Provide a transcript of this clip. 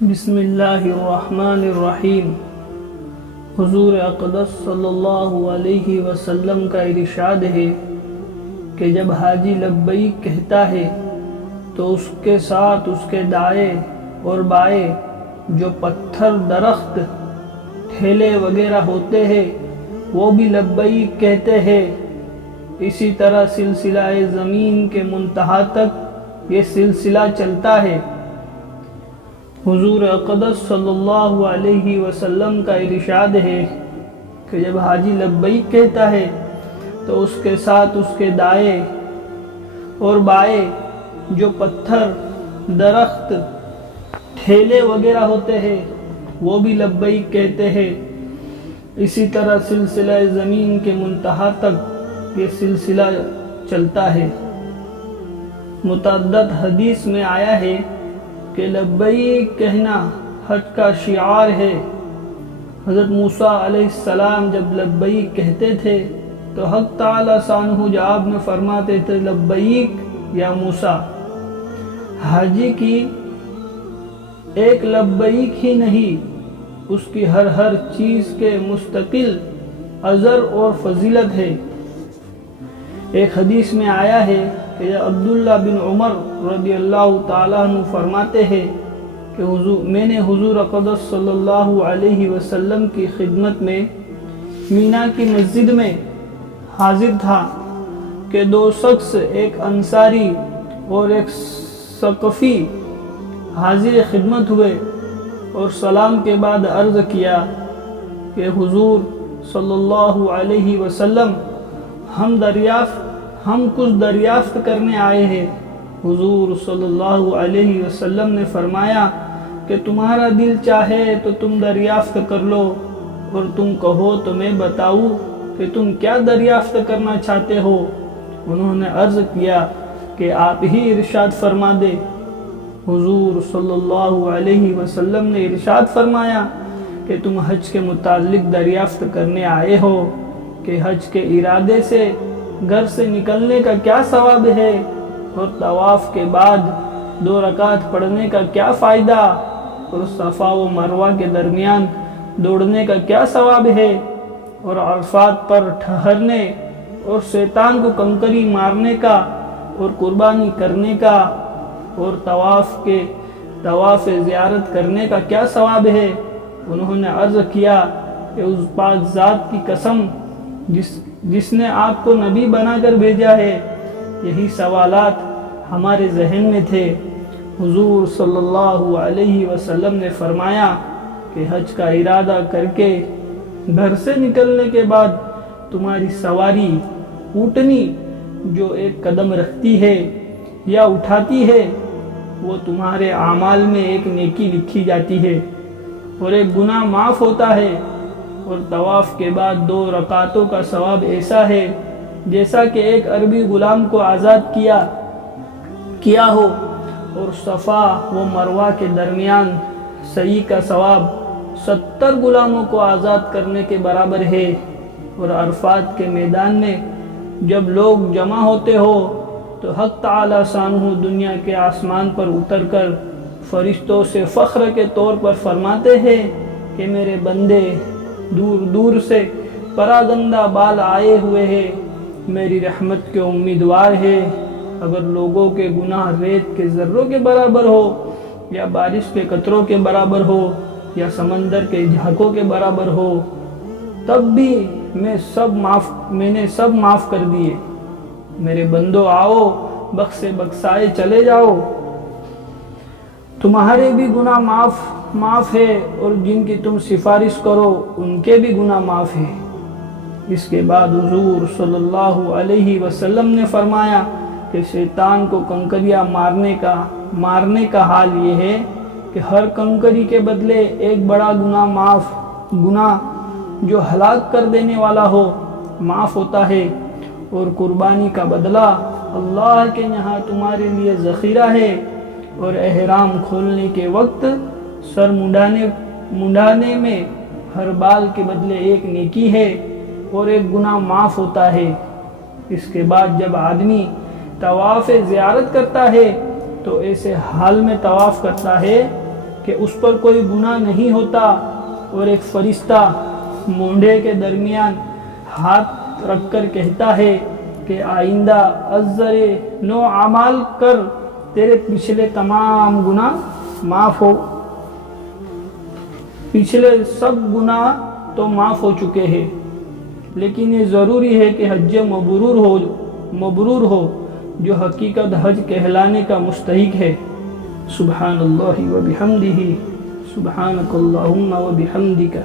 بسم اللہ الرحمن الرحیم۔ حضور اقدس صلی اللہ علیہ وسلم کا ارشاد ہے کہ جب حاجی لبیک کہتا ہے تو اس کے ساتھ اس کے دائیں اور بائیں جو پتھر، درخت، ٹھیلے وغیرہ ہوتے ہیں وہ بھی لبیک کہتے ہیں۔ اسی طرح سلسلہ زمین کے منتہا تک یہ سلسلہ چلتا ہے۔ حضور اقدس صلی اللہ علیہ وسلم کا ارشاد ہے کہ جب حاجی لبیک کہتا ہے تو اس کے ساتھ اس کے دائیں اور بائیں جو پتھر، درخت، ٹھیلے وغیرہ ہوتے ہیں وہ بھی لبیک کہتے ہیں۔ اسی طرح سلسلہ زمین کے منتہا تک یہ سلسلہ چلتا ہے۔ متعدد حدیث میں آیا ہے کہ لبیک کہنا حج کا شعار ہے۔ حضرت موسیٰ علیہ السلام جب لبیک کہتے تھے تو حق تعالی شانہ جواب میں فرماتے تھے لبیک یا موسیٰ۔ حاجی کی ایک لبیک ہی نہیں، اس کی ہر چیز کے مستقل اجر اور فضیلت ہے۔ ایک حدیث میں آیا ہے کہ عبداللہ بن عمر رضی اللہ تعالیٰ عنہ فرماتے ہیں کہ میں نے حضور اقدس صلی اللہ علیہ وسلم کی خدمت میں مینا کی مسجد میں حاضر تھا کہ دو شخص، ایک انصاری اور ایک ثقفی حاضر خدمت ہوئے اور سلام کے بعد عرض کیا کہ حضور صلی اللہ علیہ وسلم ہم کچھ دریافت کرنے آئے ہیں۔ حضور صلی اللہ علیہ وسلم نے فرمایا کہ تمہارا دل چاہے تو تم دریافت کر لو، اور تم کہو تو میں بتاؤں کہ تم کیا دریافت کرنا چاہتے ہو۔ انہوں نے عرض کیا کہ آپ ہی ارشاد فرما دے۔ حضور صلی اللہ علیہ وسلم نے ارشاد فرمایا کہ تم حج کے متعلق دریافت کرنے آئے ہو کہ حج کے ارادے سے گھر سے نکلنے کا کیا ثواب ہے، اور طواف کے بعد 2 رکعت پڑھنے کا کیا فائدہ، اور صفا و مروہ کے درمیان دوڑنے کا کیا ثواب ہے، اور عرفات پر ٹھہرنے اور شیطان کو کنکری مارنے کا اور قربانی کرنے کا اور طواف زیارت کرنے کا کیا ثواب ہے۔ انہوں نے عرض کیا کہ اس پاک ذات کی قسم جس نے آپ کو نبی بنا کر بھیجا ہے، یہی سوالات ہمارے ذہن میں تھے۔ حضور صلی اللہ علیہ وسلم نے فرمایا کہ حج کا ارادہ کر کے گھر سے نکلنے کے بعد تمہاری سواری اونٹنی جو ایک قدم رکھتی ہے یا اٹھاتی ہے وہ تمہارے اعمال میں ایک نیکی لکھی جاتی ہے اور ایک گناہ معاف ہوتا ہے، اور طواف کے بعد 2 رکعتوں کا ثواب ایسا ہے جیسا کہ ایک عربی غلام کو آزاد کیا ہو، اور صفا و مروہ کے درمیان سعی کا ثواب 70 غلاموں کو آزاد کرنے کے برابر ہے۔ اور عرفات کے میدان میں جب لوگ جمع ہوتے ہو تو حق تعالی شانہ دنیا کے آسمان پر اتر کر فرشتوں سے فخر کے طور پر فرماتے ہیں کہ میرے بندے دور دور سے پراگندہ بال آئے ہوئے ہیں، میری رحمت کے امیدوار ہے۔ اگر لوگوں کے گناہ ریت کے ذروں کے برابر ہو، یا بارش کے قطروں کے برابر ہو، یا سمندر کے جھاگوں کے برابر ہو، تب بھی میں نے سب معاف کر دیے۔ میرے بندو آؤ، بخشے بخشائے چلے جاؤ، تمہارے بھی گناہ معاف ہے، اور جن کی تم سفارش کرو ان کے بھی گناہ معاف ہے۔ اس کے بعد حضور صلی اللہ علیہ وسلم نے فرمایا کہ شیطان کو کنکریاں مارنے کا حال یہ ہے کہ ہر کنکری کے بدلے ایک بڑا گناہ جو ہلاک کر دینے والا ہو معاف ہوتا ہے، اور قربانی کا بدلہ اللہ کے یہاں تمہارے لیے ذخیرہ ہے، اور احرام کھولنے کے وقت سر منڈانے میں ہر بال کے بدلے ایک نیکی ہے اور ایک گناہ معاف ہوتا ہے۔ اس کے بعد جب آدمی طواف زیارت کرتا ہے تو ایسے حال میں طواف کرتا ہے کہ کہ اس پر کوئی گناہ نہیں ہوتا، اور ایک فرشتہ مونڈے کے درمیان ہاتھ رکھ کر کہتا ہے کہ آئندہ ازر نو اعمال کر، تیرے پچھلے تمام گناہ معاف ہو، پچھلے سب گناہ تو معاف ہو چکے ہیں، لیکن یہ ضروری ہے کہ حج مبرور ہو جو حقیقت حج کہلانے کا مستحق ہے۔ سبحان اللہ و بحمدہ، سبحانک اللہم و بحمدک۔